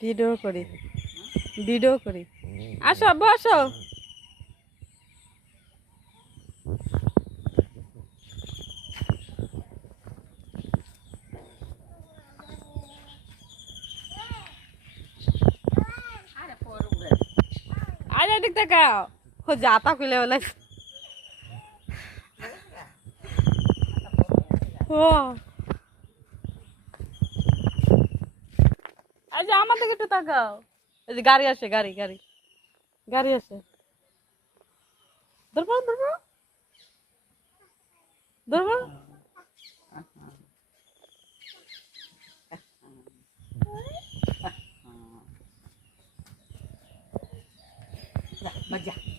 Video করি, video করি। আসো বসো। আরে এদিক তাকাও। ও জাতা খুলে বলে ও এই যে আমার দিকে একটু তাকাও। এই যে গাড়ি আসে, গাড়ি গাড়ি গাড়ি আসে। ধরবো ধরবো ধরবো। Baca.